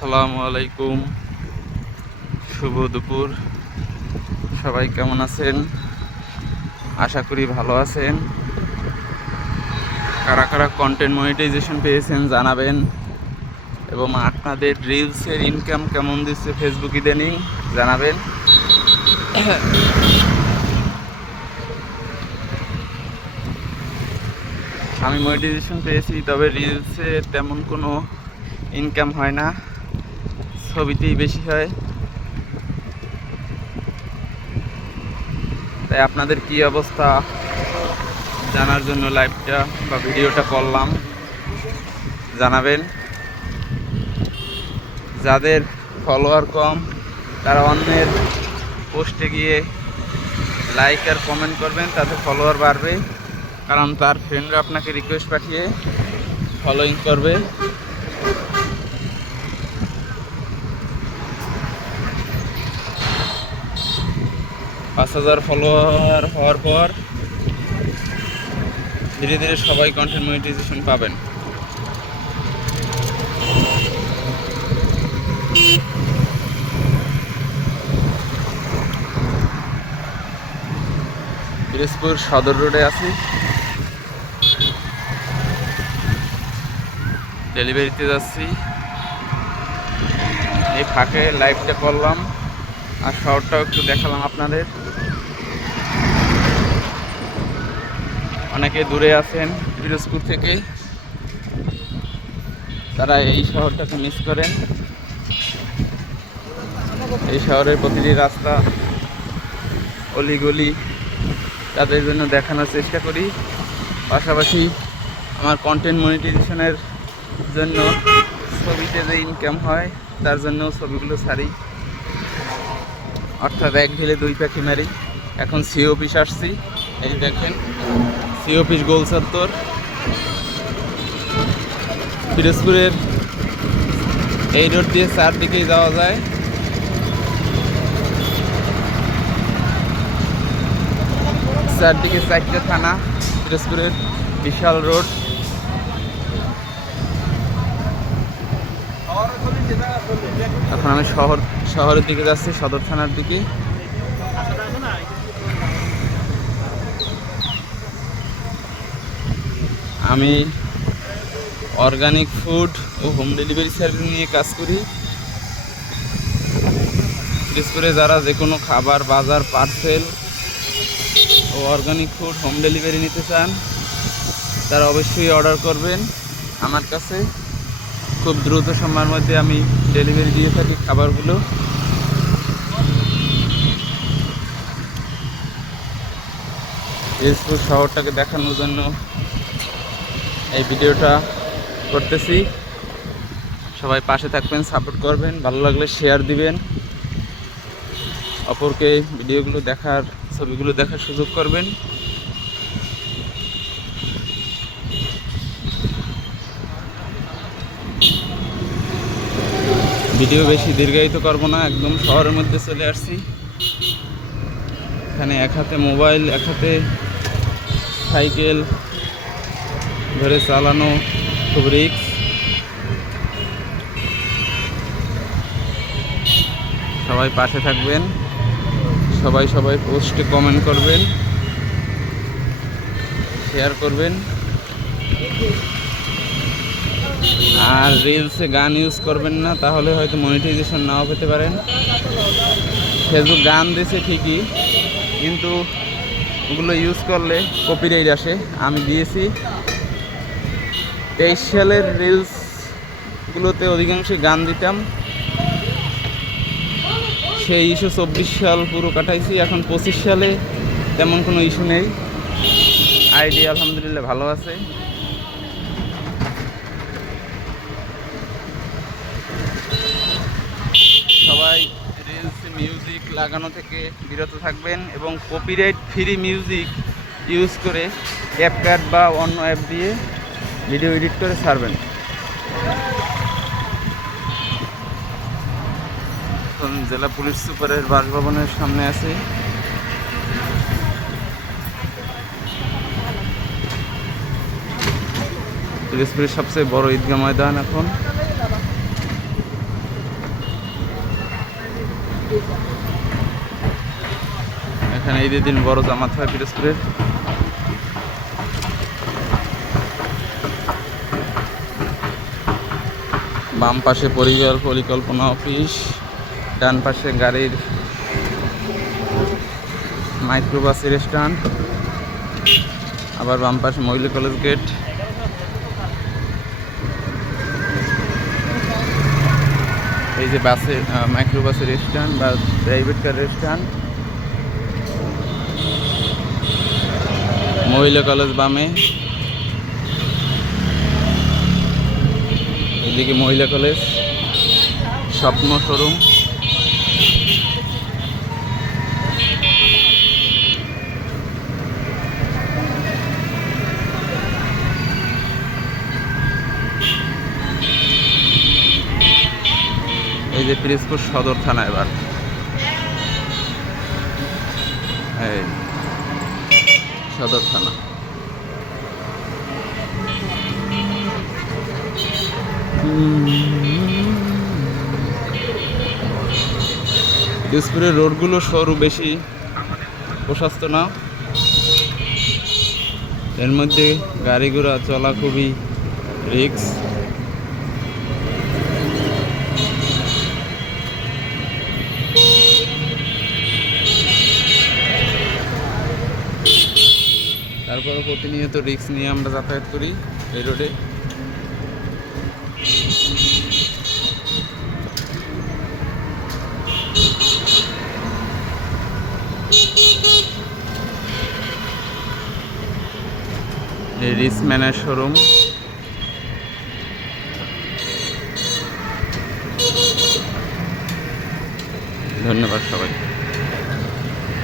আসসালামু আলাইকুম। শুভ দুপুর। সবাই কেমন আছেন? আশা করি ভালো আছেন। কারা কারা কন্টেন্ট মনিটাইজেশন পেয়েছেন জানাবেন এবং আপনাদের রিলসের ইনকাম কেমন দিচ্ছে ফেসবুক ইদানিং জানাবেন। আমি মনিটাইজেশন পেয়েছি, তবে রিলসে তেমন কোনো ইনকাম হয় না। ছবিতেই বেশি হয়। তাই আপনাদের কি অবস্থা? জানার জন্য লাইভটা বা ভিডিওটা করলাম। জানাবেন। যাদের ফলোয়ার কম, তারা অন্যের পোস্টে গিয়ে লাইক আর কমেন্ট করবেন তাতে ফলোয়ার বাড়বে। কারণ তার ফ্রেন্ডরা আপনাকে রিকোয়েস্ট পাঠিয়ে ফলোইং করবে। পাঁচ হাজার ফলোয়ার হওয়ার পর ধীরে ধীরে সবাই কন্টেন্ট মনিটাইজেশন পাবেন। পিরোজপুর সদর রোডে আছি। ডেলিভারিতে যাচ্ছি। এই ফাঁকে লাইভটা করলাম। আর শহরটাও একটু দেখালাম আপনাদের। অনেকে দূরে আছেন, পিরোজপুর থেকে তারা এই শহরটাকে মিস করেন। এই শহরের প্রতিটি রাস্তা, অলিগলি, তাদের জন্য দেখানোর চেষ্টা করি। পাশাপাশি আমার কন্টেন্ট মনিটাইজেশনের জন্য ছবিতে যে ইনকাম হয়, তার জন্য ছবিগুলো ছাড়ি। অর্থাৎ এক ঢিলে দুই পাখি মারি। এখন সি অফিস আসছি, এই দেখেন। সি অফিস গোল চত্বর পিরোজপুরের এই রোড দিয়ে চারদিকেই যাওয়া যায়। চারদিকে চারটে থানা, পিরোজপুরের বিশাল রোড। এখন আমি শহর, শহরের দিকে যাচ্ছি, সদর থানার দিকে। আমি অর্গানিক ফুড ও হোম ডেলিভারি সার্ভিস নিয়ে কাজ করি। বিশেষ করে যারা যে কোনো খাবার বাজার পার্সেল ও অর্গানিক ফুড হোম ডেলিভারি নিতে চান, তারা অবশ্যই অর্ডার করবেন। আমার কাছে খুব দ্রুত সময়ের মধ্যে আমি ডেলিভারি দিয়ে থাকি খাবারগুলো। পিরোজপুর শহরটাকে দেখানোর জন্য এই ভিডিওটা করতেছি। সবাই পাশে থাকবেন সাপোর্ট করবেন, ভালো লাগলে শেয়ার দিবেন। অপরকে ভিডিওগুলো দেখার, ছবিগুলো দেখার সুযোগ করবেন। ভিডিও বেশি দীর্ঘায়িত করব না, একদম শহরের মধ্যে চলে আসছি। এখানে এক হাতে মোবাইল, এক হাতে সাইকেল ধরে চালানো খুব রিক্স সবাই পাশে থাকবেন। সবাই সবাই পোস্টে কমেন্ট করবেন। শেয়ার করবেন। আর রিলসে গান ইউজ করবেন না, তাহলে হয়তো মনিটাইজেশন নাও পেতে পারেন। ফেসবুক গান দিয়েছে ঠিকই, কিন্তু ওগুলো ইউজ করলে কপিরাইট আসে। আমি দিয়েছি। তেইশ সালের রিলসগুলোতে অধিকাংশই গান দিতাম। সেই ইস্যু চব্বিশ সাল পুরো কাটাইছি, এখন পঁচিশ সালে তেমন কোনো ইস্যু নেই। আইডি আলহামদুলিল্লাহ ভালো আছে। সবাই রিলস মিউজিক লাগানো থেকে বিরত থাকবেন এবং কপিরাইট ফ্রি মিউজিক ইউজ করে ক্যাপকাট বা অন্য অ্যাপ দিয়ে ভিডিও এডিট করে ছাড়বেন। জেলা পুলিশ সুপারের বাসভবনের সামনে আছি। পিরোজপুরের সবচেয়ে বড় ঈদগাহ ময়দান এখন। এখানে ঈদের দিন বড় জামাত হয় পিরোজপুরের বাম পাশে পরিবার পরিকল্পনা অফিস, ডান পাশে গাড়ির মাইক্রোবাসের স্ট্যান্ড আবার বাম পাশে মহিলা কলেজ গেট। এই যে বাসের মাইক্রোবাসের স্ট্যান্ড বা প্রাইভেট কারের স্ট্যান্ড মহিলা কলেজ বামে। এদিকে মহিলা কলেজ স্বপ্ন শোরুম। এই যে পিরিজপুর সদর থানা এবার। এই সদর থানা। পিরিজপুরের রোডগুলো সরু বেশি প্রশস্ত না। এর মধ্যে গাড়ি ঘোড়া চলা খুবই রিক্স তারপরে প্রতিনিয়ত রিক্স নিয়ে আমরা যাতায়াত করি এই রোডে। এই ম্যানার শোরুম ধন্যবাদ সবাই